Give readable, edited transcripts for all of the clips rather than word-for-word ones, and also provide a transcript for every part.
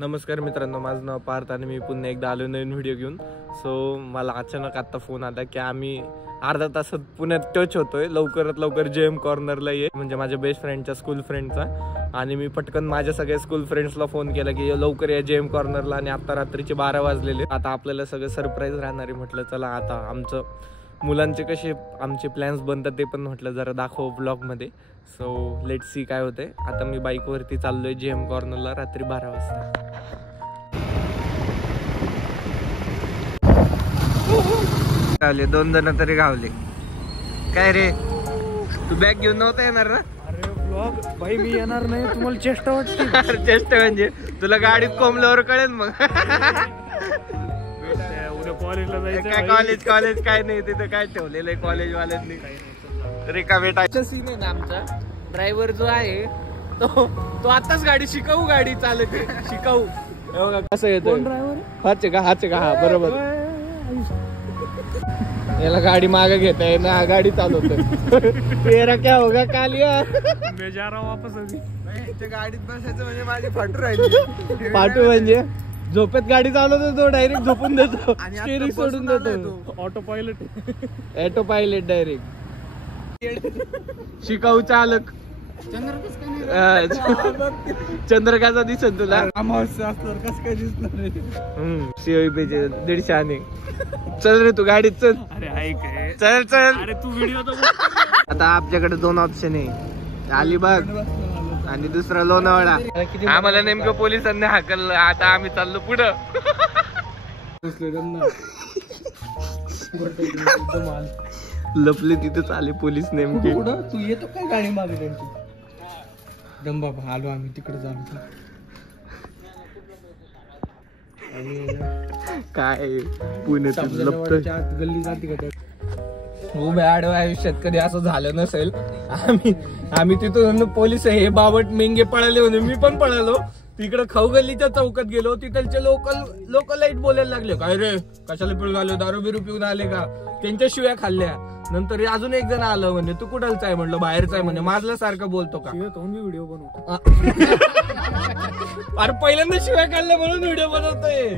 नमस्कार मित्रांनो, माझं नाव पार्थ आणि मी पुन्हा एकदा आलो नवीन व्हिडिओ घेऊन. सो मला अचानक आत्ता फोन आला की आम्ही अर्धा तासात पुण्यात टच होतोय. लवकरात लवकर JM कॉर्नरला ये, म्हणजे माझ्या बेस्ट फ्रेंडच्या स्कूल फ्रेंडचा. आणि मी पटकन माझ्या सगळ्या स्कूल फ्रेंड्सला फोन केला की लवकर या JM कॉर्नरला. आणि आता रात्रीचे 12 वाजलेले. आता आपल्याला सगळं सरप्राईज राहणार आहे. म्हटलं चला आता आमचं मुलांचे कसे आमचे प्लॅन्स बनतात ते पण म्हटलं जरा दाखव ब्लॉगमध्ये. सो लेट सी काय होते. आता मी बाईकवरती चाललोय JM कॉर्नरला रात्री 12 वाजता. गावले 2 जण तरी गावले. काय रे, तू बॅग घेऊन नव्हता येणार ना? अरे ब्लॉग भाई मी येणार नाही. तुम्हाला चेष्टा वाटते? चेष्टा म्हणजे तुला गाडीत कोंबल्यावर कळेल मग. उद्या कॉलेजला जायचं. काय कॉलेज काय नाही तिथं. काय ठेवलेलं आहे कॉलेज वाल्यांनी? रिका बेटा सीन आहे ना आमचा. ड्रायव्हर जो आहे तो आताच गाडी गाडी चालत शिकाऊ. कसं येतो हाच का हा बरोबर. याला गाडी मागे घेता आहे ना, गाडी चालवतोय. तेरा क्या होगा कालिया. मैं जा रहा हूं वापस अभी. गाडीत बसायचं म्हणजे माझी फाटू राहिली. फाटू म्हणजे झोपेत गाडी चालवतो तो, डायरेक्ट झोपून देतो, स्टीअरिंग सोडून देतो. ऑटो पायलट डायरेक्ट शिकाऊ चालक. चंद्रकाचा दिसन तुला? कसं काय दिसणार? COP 150 आणे. चल रे तू गाडीत चल. अरे ऐक, चल. अरे तू व्हिडिओ आता आपल्याकडे 2 ऑप्शन आहे, अलिबाग आणि दुसरा लोणावळा. आम्हाला नेमकं पोलिसांनी हाकललं. आता आम्ही चाललो पुढं. लपले तिथेच आले पोलीस नेमके. तू येतो काय गाडी मागे त्यांची? दम बाबा आलो आम्ही तिकडे जातो. काय पुण्यात लपतोय. गल्ली जाते का? हो आडव्या आयुष्यात कधी असं झालं नसेल. आम्ही तिथून पोलीस हे बाबट मेंगे पळाले होते. मी पण पळालो तिकडे. खाऊ गल्लीच्या चौकात गेलो. तिथलचे लोकल लाईट बोलायला लागले, काय रे कशाला पिऊन आलो, दारू बिरू पिऊन आले का? त्यांच्या शिव्या खाल्ल्या. नंतर अजून एक जण आलं, म्हणजे तू कुठलचा आहे म्हणलं, बाहेरचा आहे म्हणे. माझल्या सारखं बोलतो का? व्हिडिओ बनवतो. अरे पहिल्यांदा शिव्या खाल्ल्या म्हणून व्हिडिओ बनवतोय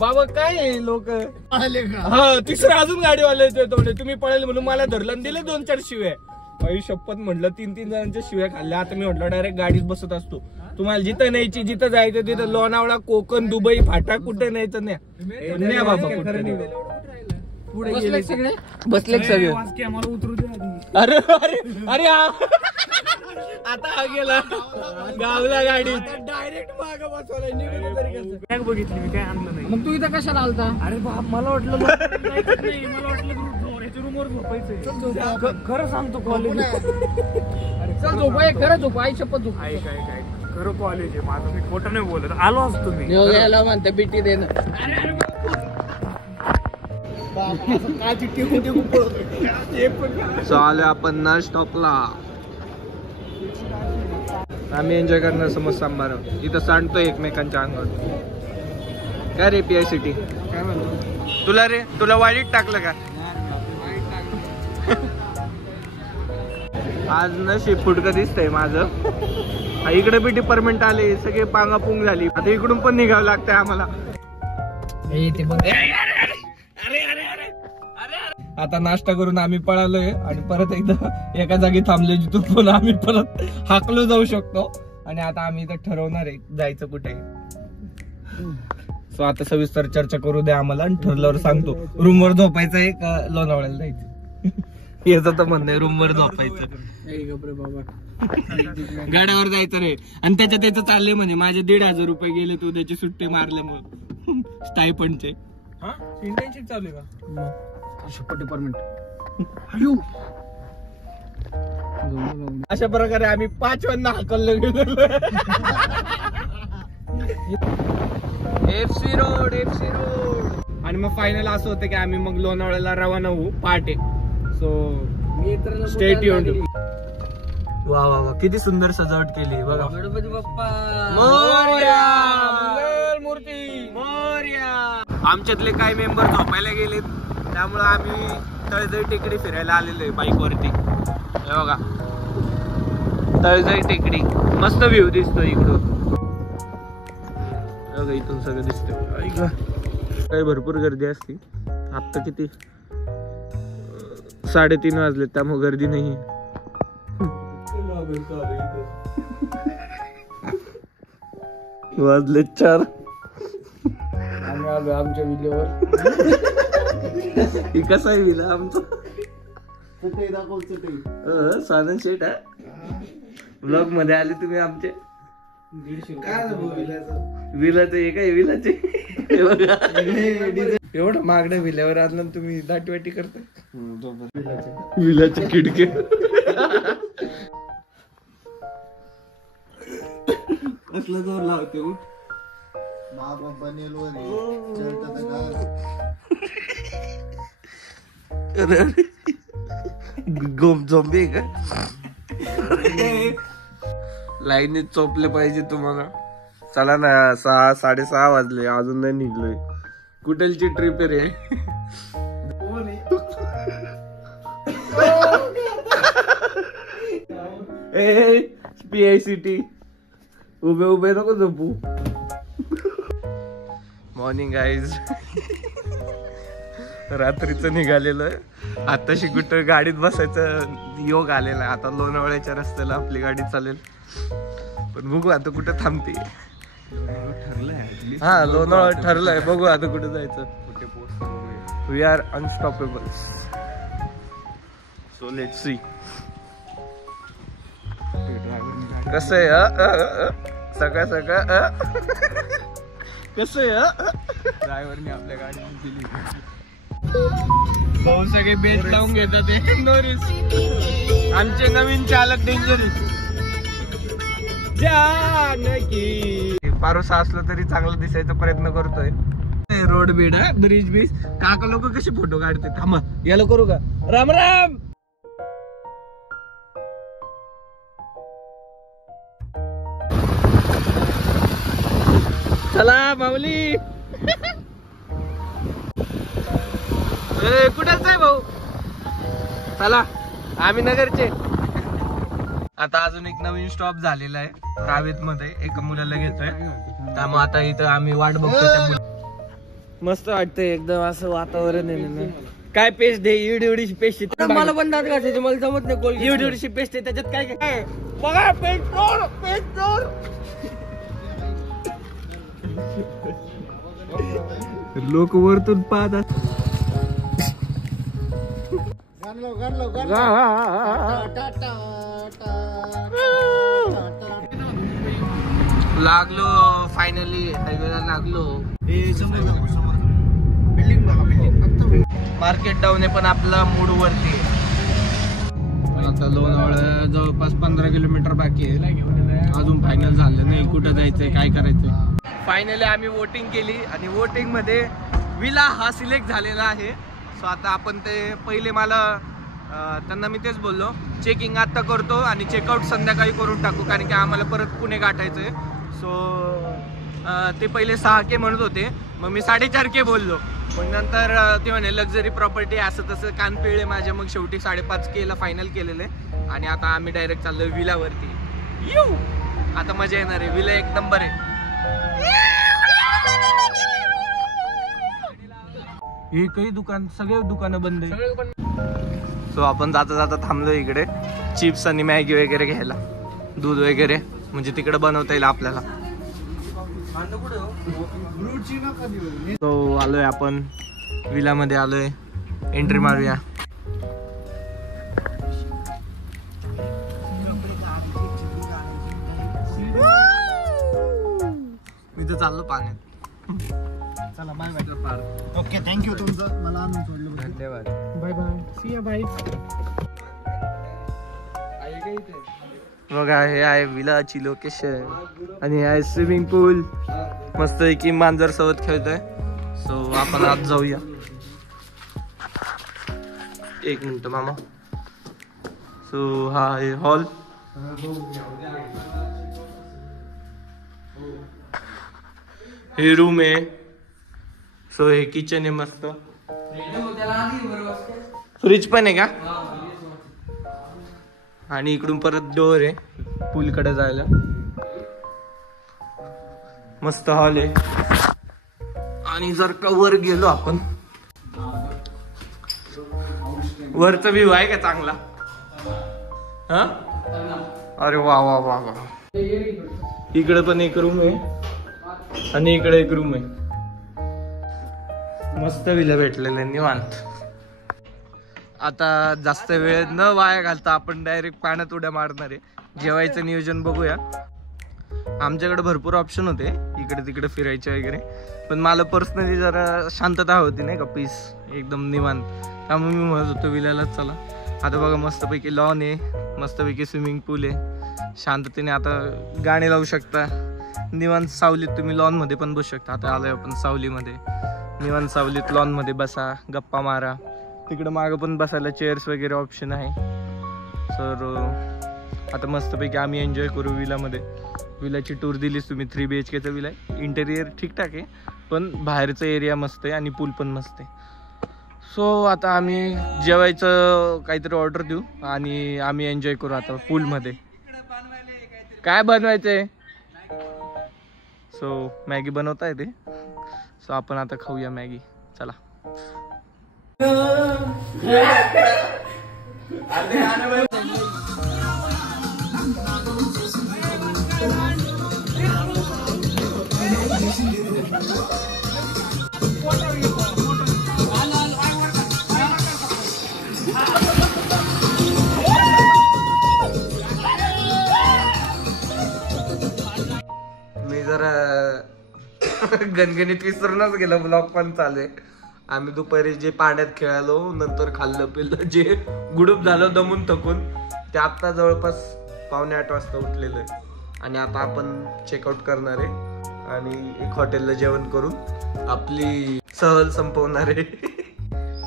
बाबा. काय लोक आले का? हा तिसरं अजून गाडीवाले येतो, तुम्ही पळाले म्हणून मला धरलं आणि दिले 2-4 शिव्या. काही शपथ म्हटलं 3-3 जणांच्या शिव्या खाल्ल्या. आता मी म्हटलं डायरेक्ट गाडीत बसत असतो. तुम्हाला जिथं न्यायची, जिथं जायचं तिथं, लोणावळा, कोकण, दुबई, फाटा, कुठे न्यायचं न्या बाबा. बसले सगळे. आम्हाला उतरू दे. अरे आता हा गेला गावला गाडी. डायरेक्ट माग बसवायला बघितली मी, काय आणलं नाही. मग तू इथं कशाला आलता? अरे बाप, मला वाटलं मला वाटलं रूमवर झोपायचंय. खरं सांगतो कॉलेज. चल झोपाय, खरं झोप. आई शपथ झोप. काय खरं कॉलेज आहे माझं, मी खोटं नाही बोलत. आलो असतो मी. म्हणते बिटी दे. चालू आपण ना स्टॉपला. आम्ही एन्जॉय करणार समज सांबार. इथं सांडतोय एकमेकांच्या अंगावर. काय रे PI सिटी, काय म्हणतो तुला रे? तुला वाईट टाकलं का? आज नशीब फुटकं दिसतंय माझं. इकडे बी डिपार्टमेंट आले, सगळे पांगापुंग झाली. आता इकडून पण निघावं लागतंय आम्हाला. आता नाश्ता करून आम्ही पळालोय आणि परत एकदा एका जागी थांबलोय जिथून पण आम्ही परत हाकलो जाऊ शकतो. आणि आता आम्ही इथं ठरवणार आहे जायचं कुठे. सो आता सविस्तर चर्चा करू द्या आम्हाला आणि ठरल्यावर सांगतो. रूमवर झोपायचं आहे का लोणावळ्याला जायचं? याचं तर म्हणणं आहे रूमवर झोपायचं. गाड्यावर जायचं रे. आणि त्याचं चाललंय म्हणजे माझे 1,500 रुपये गेले तू त्याची सुट्टी मारल्यामुळे स्टायपंडचे. इंटर्नशिप चालू आहे का? डिपार्टमेंट. अशा प्रकारे आम्ही 5 वाजता हाकललो गेलो. FC road. आणि मग फायनल असं होतं की आम्ही मग लोणावळ्याला रवाना होऊ पहाटे. So stay tuned. वा किती सुंदर सजावट केली बघा. गणपती बाप्पा मोरया, मंगल मूर्ती मोरया. आमच्यातले काही मेंबर झोपायला गेलेत, त्यामुळे आम्ही तळजाई टेकडी फिरायला आलेलो आहे बाईक वरती. हे बघा तळजाई टेकडी, मस्त व्ह्यू दिसतो इकडून. बघा इथून सगळं दिसतं. काही भरपूर गर्दी असते. आत्ता किती 3:30 वाजले त्यामुळे गर्दी नाही. वाजले 4. आम्ही आलो आमच्या विल्ल्यावर. कसा आहे विला आमचा? साधन शेट ब्लॉग मध्ये आले तुम्ही आमचे. विलाचे हे काय विलाचे एवढं मागण्या विल्यावर आणलं तुम्ही दाटवाटी करताय. विलाचे खिडके असला जोर लावते. गोम झोंबे का लाईनीत चोपले पाहिजे तुम्हाला. चला ना 6:30 वाजले अजून नाही निघलोय. कुठलची ट्रिप रे? PICT उभे उभे नको झोपू. Morning guys. रात्रीचं निघालेलं. आताशी कुठं गाडीत बसायचं योग आलेला. आता लोणावळ्याच्या रस्त्याला आपली गाडी चालेल. पण बघू आता कुठं थांबते. हा लोणावळा ठरलंय. बघू आता कुठं जायचं. We are unstoppable. So let see. कसं आहे सकाळ सकाळ कसं आहे. ड्रायव्हरने आपल्या गाडी दिली. भाऊ सगळे बेट लावून घेतात. No risk. आमचे नवीन चालक डेंजरस. पारोसा असलो तरी चांगला दिसायचा प्रयत्न करतोय. रोड बीड ब्रिज बीज. काका लोक कसे फोटो काढते. थांबा याला करू का? राम राम. चला माऊली. कुठेच आहे भाऊ? चला आम्ही नगरचे. आता अजून एक नवीन स्टॉप झालेला आहे रावेत मध्ये. एका मुलाला घेतोय त्यामुळे आता इथं आम्ही वाट बघतोय. मस्त वाटतंय एकदम असं वातावरण आहे. काय पेस्ट आहे? एवढी पेस्ट मला पण दात घासायचे. मला जमत नाही. एवढी पेस्ट आहे त्याच्यात काय काय बघा. पेस्ट लोक वरतून पाहतात. लागलो फायनली हायवेला लागलो. मार्केट डाऊन आहे पण आपला मूड वरती. आता लोणावळा जवळपास 15 किलोमीटर बाकी आहे. अजून फायनल झालं नाही कुठं जायचंय काय करायचंय. फायनली आम्ही वोटिंग केली आणि वोटिंग मध्ये विला हा सिलेक्ट झालेला आहे. सो आता आपण ते पहिले मला त्यांना मी तेच बोललो चेकिंग आता करतो आणि चेकआउट संध्याकाळी करून टाकू कारण की आम्हाला परत पुणे गाठायचंय. सो ते पहिले 6K म्हणत होते. मग मी 4.5K बोललो. मग नंतर ते म्हणे लक्झरी प्रॉपर्टी असं तसं कान पिळले माझ्या. मग शेवटी 5.5K ला फायनल केलेलं आहे आणि आता आम्ही डायरेक्ट चाललोय विलावरती. येऊ आता मजा येणार आहे. विला एक नंबर आहे. एकही दुकान सगळे दुकानं बंद आहे. सो आपण जाता जाता थांबलो इकडे चिप्स आणि मॅगी वगैरे घ्यायला. दूध वगैरे म्हणजे तिकडे बनवता येईल आपल्याला. तो आलोय आपण विला मध्ये आलोय. एंट्री मारूया. मी तर चाललो पाण्यात. चला बाय बाय. ओके थँक्यू तुमचं मला आणून सोडलं. धन्यवाद. Bye bye. See ya bye. बघा हे आहे विलाची लोकेशन आणि हे आहे स्विमिंग पूल. मस्त की मांजर सोबत खेळतोय. सो आपण आज जाऊया. एक मिनिट मामा. सो हा आहे हॉल. हे रूम आहे. सो हे किचन आहे मस्त. फ्रीज पण आहे का? आणि इकडून परत डोर आहे पूल कडे जायला. मस्त हॉल आहे. आणि जर का वर गेलो आपण, वरचा व्ह्यू आहे का चांगला? हा, अरे वा वा वा वा. इकडे पण एक रूम आहे आणि इकडे एक रूम आहे. मस्त विला भेटलेलं निवांत. आता जास्त वेळ न वाया घालता आपण डायरेक्ट पाण्यात उड्या मारणार आहे. जेवायचं नियोजन बघूया. आमच्याकडे भरपूर ऑप्शन होते इकडे तिकडे फिरायचे वगैरे, पण मला पर्सनली जरा शांतता होती नाही का, पीस एकदम निवांत. त्यामुळे मी म्हणत होतो विल्यालाच चला. आता बघा मस्तपैकी लॉन आहे, मस्तपैकी स्विमिंग पूल आहे. शांततेने आता गाणे लावू शकता निवांत. सावलीत तुम्ही लॉनमध्ये पण बसू शकता. आता आलोय आपण सावलीमध्ये. निवांत सावलीत लॉनमध्ये बसा, गप्पा मारा. तिकडं मागं पण बसायला चेअर्स वगैरे ऑप्शन आहे. तर आता मस्तपैकी आम्ही एन्जॉय करू विलामध्ये. विलाची टूर दिलीच तुम्ही. 3 BHKचा विला आहे. इंटेरियर ठीकठाक आहे, पण बाहेरचा एरिया मस्त आहे आणि पूल पण मस्त आहे. सो आता आम्ही जेवायचं काहीतरी ऑर्डर देऊ आणि आम्ही एन्जॉय करू आता पूलमध्ये. काय बनवायचंय? सो मॅगी बनवता येते. सो आपण आता खाऊया मॅगी. चला. मी जरा गणगणित विसरूनच गेलो. ब्लॉग पण चालू आहे. आम्ही दुपारी जे पाण्यात खेळालो, नंतर खाल्लं पिल्लं, जे गुडूप झालं दमून थकून, ते आत्ता जवळपास 7:45 वाजता उठलेलं आहे. आणि आता आपण चेकआउट करणार आहे आणि एक हॉटेलला जेवण करून आपली सहल संपवणार आहे.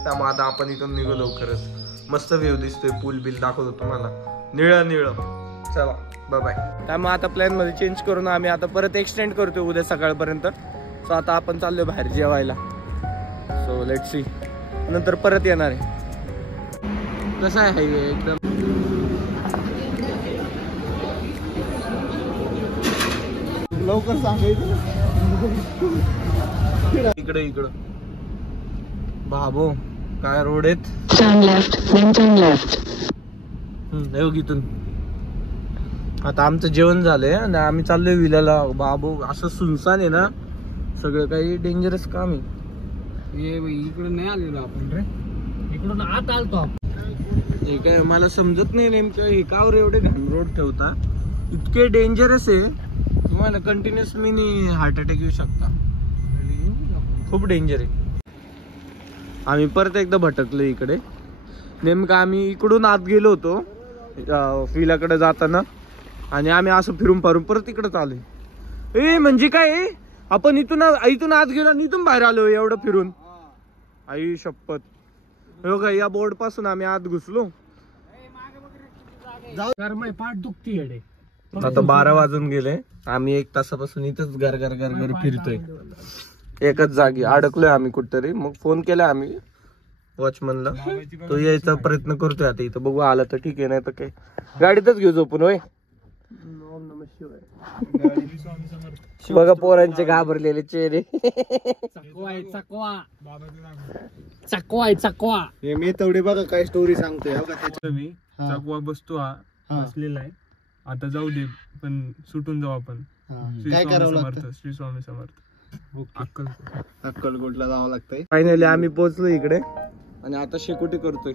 त्यामुळे आता आपण इथून निघू लवकरच. मस्त व्ह्यू दिसतोय, पूल बिल दाखवतो तुम्हाला, निळं निळं. चला बाय बाय. त्यामुळे आता प्लॅन मध्ये चेंज करून आम्ही आता परत एक्सटेंड करतोय उद्या सकाळपर्यंत. सो आता आपण चाललोय बाहेर जेवायला. सो लेट्स सी, नंतर परत येणार आहे. कसं आहे हायवे एकदम. लवकर सांगायचं. इकडे इकडं बाबो काय रोड आहेत. इथून आता आमचं जेवण झालंय आणि आम्ही चाललोय विल्याला. बाबो असं सुनसान आहे ना, सगळं काही डेंजरस काम आहे. इकडून नाही आलेलो आपण रे, इकडून आत आलतो आपण. हे काय मला समजत नाही नेमकं हे कावर एवढे घाण रोड ठेवता. इतके डेंजरस आहे, तुम्हाला कंटिन्युअस मिनी हार्ट अटॅक येऊ शकता. खूप डेंजर आहे. आम्ही परत एकदा भटकलो इकडे. नेमकं आम्ही इकडून आत गेलो होतो विलाकडे जाताना, आणि आम्ही असं फिरून फारून परत इकडे आलोय. ए म्हणजे काय, आपण इथून आत गेलो आणि इथून बाहेर आलो एवढं फिरून. आई शपथ. हो का, या बोर्ड पासून आम्ही आत घुसलो. पाठ दुखती आहे. आता 12 वाजून गेले. आम्ही 1 तासापासून इथंच घर घर घर घर फिरतोय. एकच जागी अडकलोय आम्ही कुठतरी. मग फोन केला आम्ही वॉचमनला, तो यायचा प्रयत्न करतोय. आता इथं बघू, आला तर ठीक आहे, नाही तर काय गाडीतच घेऊ झोपून. होय बघा पोरांचे घाबरलेले चेहरे. चकवा मी तेवढे बघा काय स्टोरी सांगतोय. मी चकवा बसतो हा बसलेला आहे. आता जाऊ दे, पण सुटून जाऊ आपण. काय करावं लागतं? श्री स्वामी समर्थ अक्कलकोटला जावं लागतंय. फायनली आम्ही पोहोचलो इकडे आणि आता शेकोटी करतोय.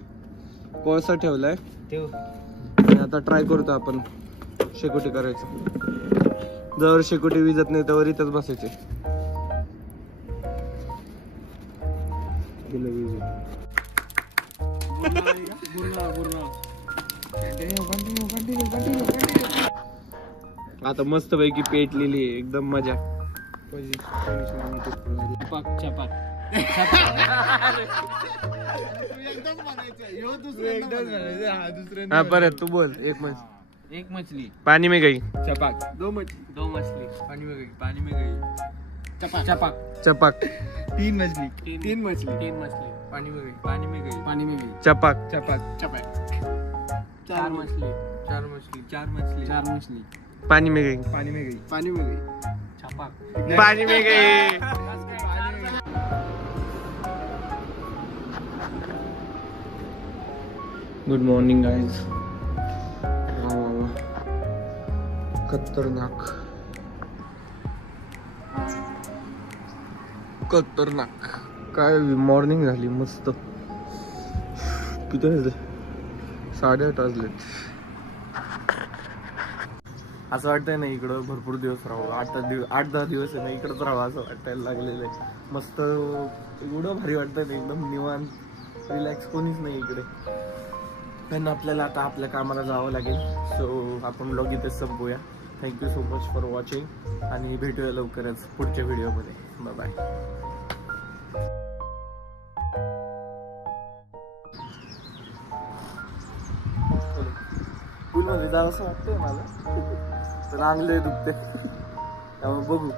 कोळसा ठेवलाय आणि आता ट्राय करतो आपण शेकोटी करायचं. जवळ शेकोटी विजत नाही त्यावर इथंच बसायचे. आता मस्त पैकी पेटलेली आहे एकदम मजा. हा परत तू बोल. एक मछली पानी में गई. चपाक. दो मछली पानी में गई. पानी में गई. चपाक. चपाक. 3 मछली. 3 मछली. पानी में गई. पानी में गई. पानी में गई. चपाक. चपाक. 4 मछली. 4 मछली. 4 मछली. 4 मछली. पानी में गई. पानी में गई. पानी में गई. पाणी में गए. Good morning guys. खतरनाक खतरनाक काय मॉर्निंग झाली मस्त. किती वाजले? 8:30 वाजलेत. असं वाटतंय ना इकडं भरपूर दिवस राहू. 8-10 दिवस आहे ना इकडंच राहावं असं वाटायला लागलेलं आहे. मस्त एवढं भारी वाटतंय ना, एकदम निवांत रिलॅक्स. कोणीच नाही इकडे. पण आपल्याला आता आपल्या कामाला जावं लागेल. सो आपण ब्लॉग इथे संपवूया. Thank you so much for watching आणि भेटूया लवकरच पुढच्या व्हिडिओमध्ये. Bye bye. पूलमध्ये जावं असं वाटतंय मला. तर अंगले दुखते त्यामुळे बघू.